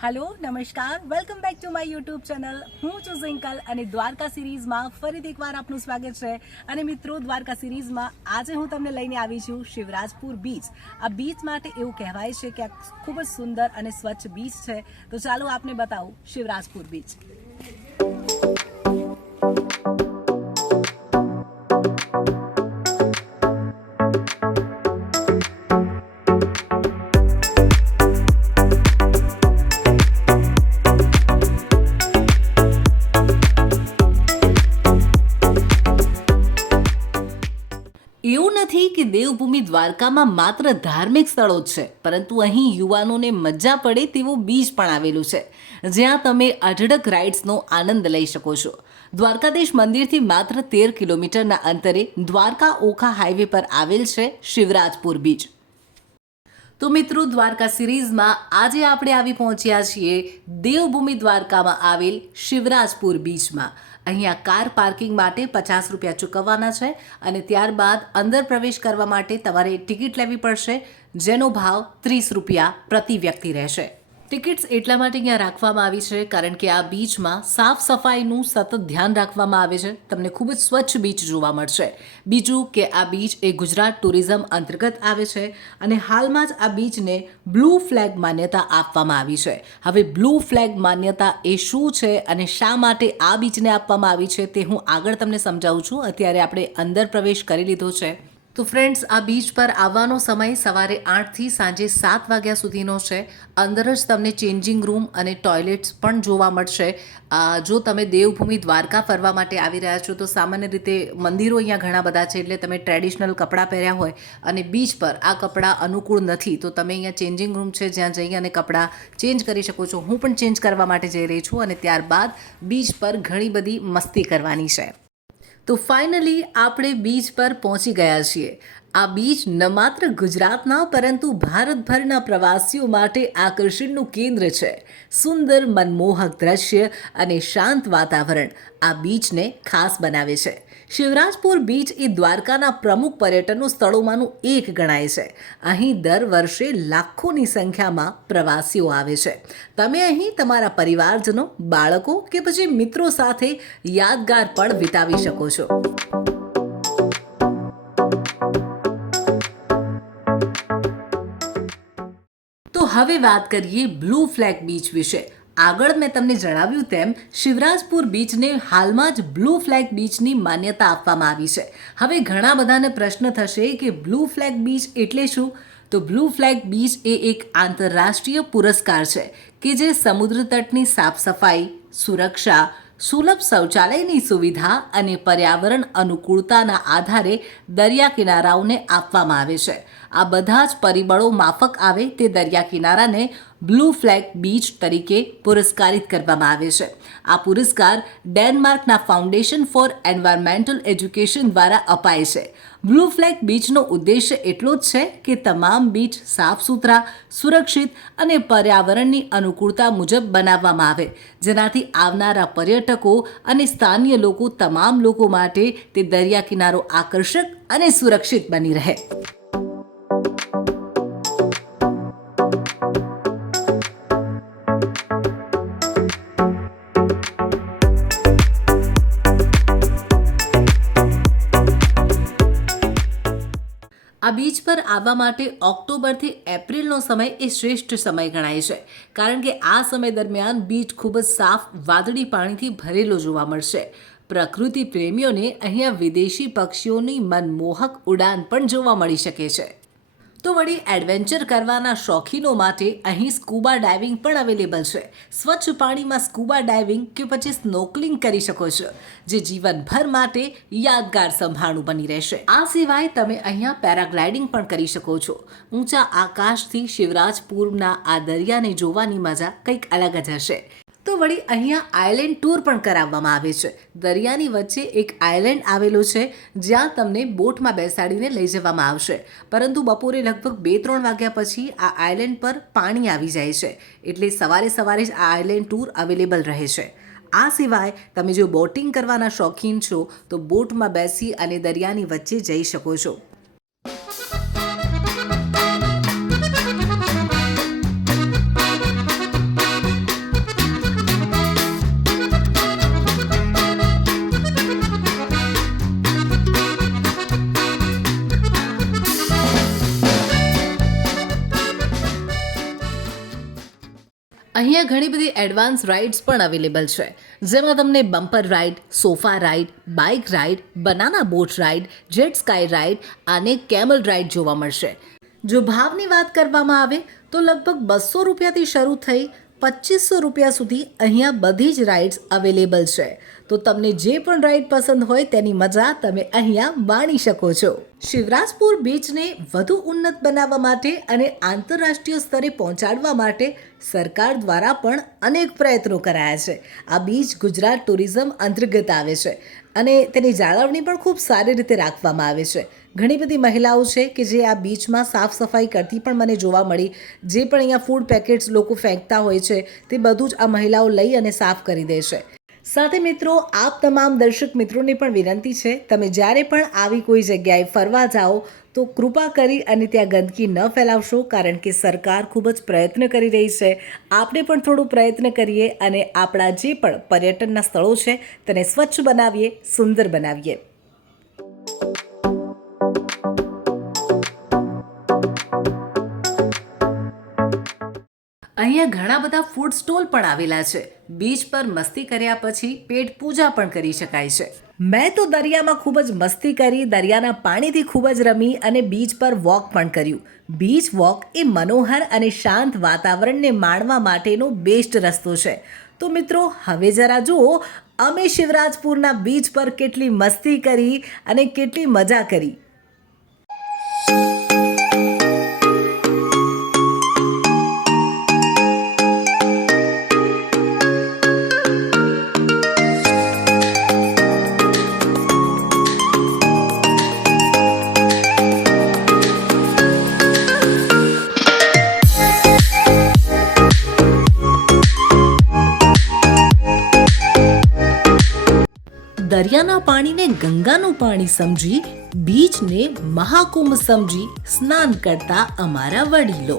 Hello नमस्कार welcome back to my YouTube channel. હું છું ઝિંકલ અને દ્વારકા સિરીઝમાં ફરીથી એકવાર આપનું સ્વાગત છે। અને મિત્રો દ્વારકા સિરીઝમાં આજે હું તમને લઈને આવી છું શિવરાજપુર બીચ। આ બીચ માટે એવું કહેવાય છે કે આ ખૂબ જ સુંદર અને સ્વચ્છ બીચ છે। તો ચાલો આપને બતાવું શિવરાજપુર બીચ। એવું નથી કે દેવભૂમિ દ્વારકામાં માત્ર ધાર્મિક સ્થળો જ છે, પરંતુ અહીં યુવાનોને મજા પડે તેવું બીચ પણ આવેલું છે, જ્યાં તમે અઢળક રાઇડ્સનો આનંદ લઈ શકો છો। દ્વારકાધીશ મંદિરથી માત્ર 13 કિલોમીટરના અંતરે દ્વારકા ઓખા હાઈવે પર આવેલ છે શિવરાજપુર બીચ। તો મિત્રો દ્વારકા સિરીઝમાં આજે આપણે આવી પહોંચ્યા છીએ દેવભૂમિ દ્વારકામાં આવેલ શિવરાજપુર બીચમાં। અહીંયા કાર પાર્કિંગ માટે 50 રૂપિયા ચૂકવવાના છે અને ત્યારબાદ અંદર પ્રવેશ કરવા માટે તમારે ટિકિટ લેવી પડશે, જેનો ભાવ 30 રૂપિયા પ્રતિ વ્યક્તિ રહેશે। ટિકિટ્સ એટલા માટે અહીંયા રાખવામાં આવી છે કારણ કે આ બીચમાં સાફ સફાઈનું સતત ધ્યાન રાખવામાં આવે છે। તમને ખૂબ જ સ્વચ્છ બીચ જોવા મળશે। બીજું કે આ બીચ એ ગુજરાત ટુરિઝમ અંતર્ગત આવે છે અને હાલમાં જ આ બીચને બ્લુ ફ્લેગ માન્યતા આપવામાં આવી છે। હવે બ્લુ ફ્લેગ માન્યતા એ શું છે અને શા માટે આ બીચને આપવામાં આવી છે તે હું આગળ તમને સમજાવું છું। અત્યારે આપણે અંદર પ્રવેશ કરી લીધો છે। તો ફ્રેન્ડ્સ, આ બીચ પર આવવાનો સમય સવારે 8થી સાંજે 7 વાગ્યા સુધીનો છે। અંદર જ તમને ચેન્જિંગ રૂમ અને ટોયલેટ્સ પણ જોવા મળશે। જો તમે દેવભૂમિ દ્વારકા ફરવા માટે આવી રહ્યા છો તો સામાન્ય રીતે મંદિરો અહીંયા ઘણા બધા છે, એટલે તમે ટ્રેડિશનલ કપડાં પહેર્યા હોય અને બીચ પર આ કપડાં અનુકૂળ નથી તો તમે અહીંયા ચેન્જિંગ રૂમ છે જ્યાં જઈ અને કપડાં ચેન્જ કરી શકો છો। હું પણ ચેન્જ કરવા માટે જઈ રહી છું અને ત્યારબાદ બીચ પર ઘણી બધી મસ્તી કરવાની છે। તો ફાઇનલી આપણે બીચ પર પહોંચી ગયા છીએ। આ બીચ ન માત્ર ગુજરાતના પરંતુ ભારતભરના પ્રવાસીઓ માટે આકર્ષણનું કેન્દ્ર છે। સુંદર મનમોહક દ્રશ્ય અને શાંત વાતાવરણ આ બીચને ખાસ બનાવે છે। શિવરાજપુર બીચ એ દ્વારકાના પ્રમુખ પર્યટન સ્થળોમાંનું એક ગણાય છે। અહીં દર વર્ષે લાખોની સંખ્યામાં પ્રવાસીઓ આવે છે। તમે અહીં તમારા પરિવારજનો, બાળકો કે પછી મિત્રો સાથે યાદગાર પળ વિતાવી શકો છો। તો હવે વાત કરીએ બ્લુ ફ્લેગ બીચ વિશે। આગળ મેં તમને જણાવ્યું તેમ શિવરાજપુર બીચને હાલમાં જ બ્લુ ફ્લેગ બીચની માન્યતા આપવામાં આવી છે। હવે ઘણા બધાને પ્રશ્ન થશે કે બ્લુ ફ્લેગ બીચ એટલે શું? તો બ્લુ ફ્લેગ બીચ એ એક આંતરરાષ્ટ્રીય પુરસ્કાર છે કે જે સમુદ્ર તટની સાફ સફાઈ, સુરક્ષા, સુલભ શૌચાલયની સુવિધા અને પર્યાવરણ અનુકૂળતાના આધારે દરિયા કિનારાઓને આપવામાં આવે છે। આ બધા જ પરિબળો માફક આવે તે દરિયા કિનારાને બ્લુ ફ્લેગ બીચ તરીકે પુરસ્કારિત કરવામાં આવે છે। આ પુરસ્કાર ડેનમાર્કના ફાઉન્ડેશન ફોર એન્વાયરમેન્ટલ એજ્યુકેશન દ્વારા અપાય છે। બ્લુ ફ્લેગ બીચનો ઉદ્દેશ્ય એટલો જ છે કે તમામ બીચ સાફ સુથરા, સુરક્ષિત અને પર્યાવરણની અનુકૂળતા મુજબ બનાવવામાં આવે, જેનાથી આવનારા પર્યટકો અને સ્થાનિય લોકો તમામ લોકો માટે તે દરિયા કિનારો આકર્ષક અને સુરક્ષિત બની રહે। આ બીચ પર આવવા માટે ઓક્ટોબરથી એપ્રિલનો સમય એ શ્રેષ્ઠ સમય ગણાય છે, કારણ કે આ સમય દરમિયાન બીચ ખૂબ જ સાફ વાદળી પાણીથી ભરેલો જોવા મળશે। પ્રકૃતિ પ્રેમીઓને અહીંયા વિદેશી પક્ષીઓની મનમોહક ઉડાન પણ જોવા મળી શકે છે। તો વળી એડવેન્ચર કરવાના શોખીનો માટે અહીં સ્કૂબા ડાઇવિંગ પણ અવેલેબલ છે। સ્વચ્છ પાણીમાં સ્કૂબા ડાઇવિંગ કે પછી સ્નોકલિંગ કરી શકો છો, જે જીવનભર માટે યાદગાર સંભાળનું બની રહેશે। આ સિવાય તમે અહીંયા પેરાગ્લાઇડિંગ પણ કરી શકો છો। ઊંચા આકાશથી શિવરાજપુરના આ દરિયાને જોવાની મજા કંઈક અલગ જ હશે। તો વળી અહીંયા આઇલેન્ડ ટૂર પણ કરાવવામાં આવે છે। દરિયાની વચ્ચે એક આઇલેન્ડ આવેલો છે જ્યાં તમને બોટમાં બેસાડીને લઈ જવામાં આવશે, પરંતુ બપોરે લગભગ 2-3 વાગ્યા પછી આ આઇલેન્ડ પર પાણી આવી જાય છે, એટલે સવારે જ આ આઇલેન્ડ ટૂર અવેલેબલ રહે છે। આ સિવાય તમે જો બોટિંગ કરવાના શોખીન છો તો બોટમાં બેસી અને દરિયાની વચ્ચે જઈ શકો છો। અહીંયા ઘણી બધી એડવાન્સ રાઇડ્સ પણ અવેલેબલ છે, જેમાં તમને bumper ride, sofa ride, bike ride, banana boat ride, jet sky ride અને કેમલ રાઇડ જોવા મળશે. જો ભાવની વાત કરવામાં આવે તો લગભગ 200 રૂપિયાથી શરૂ થઈ 2500 રૂપિયા સુધી અહીંયા બધી જ રાઇડ્સ અવેલેબલ છે. તો તમને જે પણ રાઇડ પસંદ હોય તેની મજા તમે અહીંયા માણી શકો છો. શિવરાજપુર બીચને વધુ ઉન્નત બનાવવા માટે અને આંતરરાષ્ટ્રીય સ્તરે પહોંચાડવા માટે સરકાર દ્વારા પણ અનેક પ્રયત્નો કરાયા છે. આ બીચ ગુજરાત ટુરિઝમ અંતર્ગત આવે છે અને તેની જાળવણી પણ ખૂબ સારી રીતે રાખવામાં આવે છે. ઘણી બધી મહિલાઓ છે કે જે આ બીચમાં સાફ સફાઈ કરતી પણ મને જોવા મળી. જે પણ અહીંયા ફૂડ પેકેટ્સ લોકો ફેંકતા હોય છે તે બધું જ આ મહિલાઓ લઈ અને સાફ કરી દે છે. સાથે મિત્રો, આપ તમામ દર્શક મિત્રોને પણ વિનંતી છે, તમે જ્યારે પણ આવી કોઈ જગ્યાએ ફરવા જાઓ તો કૃપા કરી અને ત્યાં ગંદકી ન ફેલાવશો, કારણ કે સરકાર ખૂબ જ પ્રયત્ન કરી રહી છે. આપણે પણ થોડું પ્રયત્ન કરીએ અને આપણા જે પણ પર્યટનના સ્થળો છે તેને સ્વચ્છ બનાવીએ, સુંદર બનાવીએ. અહીંયા ઘણા બધા ફૂડ સ્ટોલ પણ આવેલા છે. બીચ પર મસ્તી કર્યા પછી પેટ પૂજા પણ કરી શકાય છે. મેં તો દરિયામાં ખૂબ જ મસ્તી કરી, દરિયાના પાણીથી ખૂબ જ રમી અને બીચ પર વોક પણ કર્યું. બીચ વોક એ મનોહર અને શાંત વાતાવરણને માણવા માટેનો બેસ્ટ રસ્તો છે. તો મિત્રો, હવે જરા જુઓ અમે શિવરાજપુરના બીચ પર કેટલી મસ્તી કરી અને કેટલી મજા કરી. દરિયાના પાણીને ગંગાનું પાણી સમજી, બીચને મહાકુંભ સમજી સ્નાન કરતા અમારા વડીલો.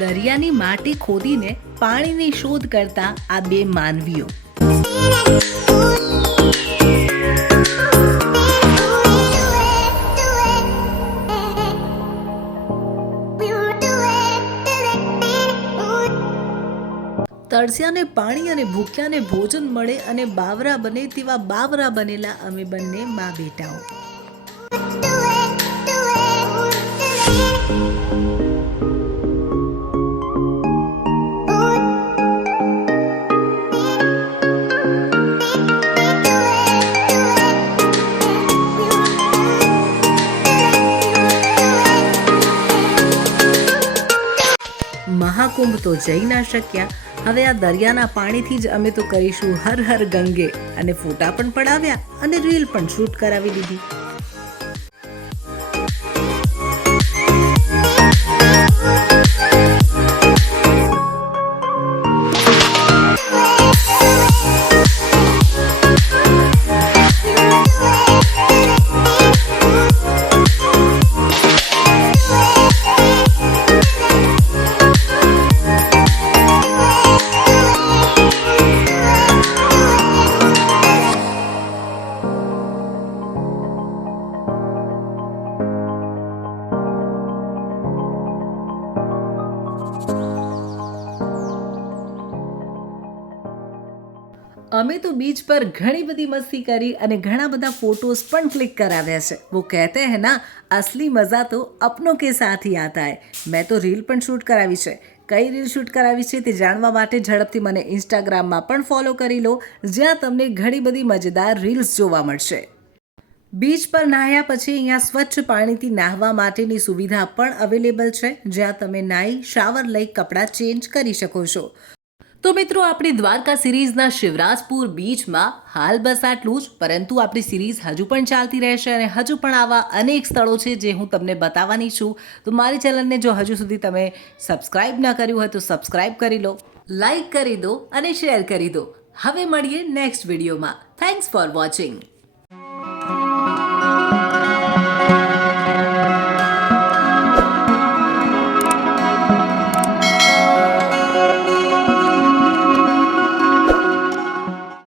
દરિયાની માટી ખોદીને પાણીની શોધ કરતા આ બે માનવીઓ. તરસ્યાને પાણી અને ભૂખ્યાને ભોજન મળે અને બાવરા બને તેવા બાવરા બનેલા અમે બંને મા બેટાઓ. મહાકુંભ તો જઈ ના શક્યા. હવે આ દરિયાના પાણીથી જ અમે તો કરીશું હર હર ગંગે, અને ફોટા પણ પડાવ્યા અને રીલ પણ શૂટ કરાવી દીધી. અમે તો બીચ પર ઘણી બધી મસ્તી કરી અને ઘણા બધા ફોટોઝ પણ ક્લિક કરાવ્યા છે. वो कहते हैं ना, असली मज़ा तो अपनों के साथ ही आता है. મેં તો રીલ પણ શૂટ કરાવી છે. કઈ રીલ શૂટ કરાવી છે તે જાણવા માટે ઝડપથી મને ઇન્સ્ટાગ્રામમાં પણ ફોલો કરી લો, જ્યાં તમને ઘણી બધી મજેદાર રીલ્સ જોવા મળશે. બીચ પર નાહ્યા પછી અહીંયા સ્વચ્છ પાણીથી નાહવા માટેની સુવિધા પણ અવેલેબલ છે, જ્યાં તમે નાહી શાવર લઈ કપડાં ચેન્જ કરી શકો છો. તો મિત્રો, આપણી દ્વારકા સિરીઝના શિવરાજપુર બીચમાં હાલ બસ આટલું જ, પરંતુ આપણી સિરીઝ હજુ પણ ચાલતી રહેશે અને હજુ પણ આવા અનેક સ્થળો છે જે હું તમને બતાવવાની છું. તો મારી ચેનલને જો હજુ સુધી તમે સબસ્ક્રાઇબ ના કર્યું હોય તો સબસ્ક્રાઇબ કરી લો, લાઈક કરી દો અને શેર કરી દો. હવે મળીએ નેક્સ્ટ વિડીયોમાં. Thanks for watching.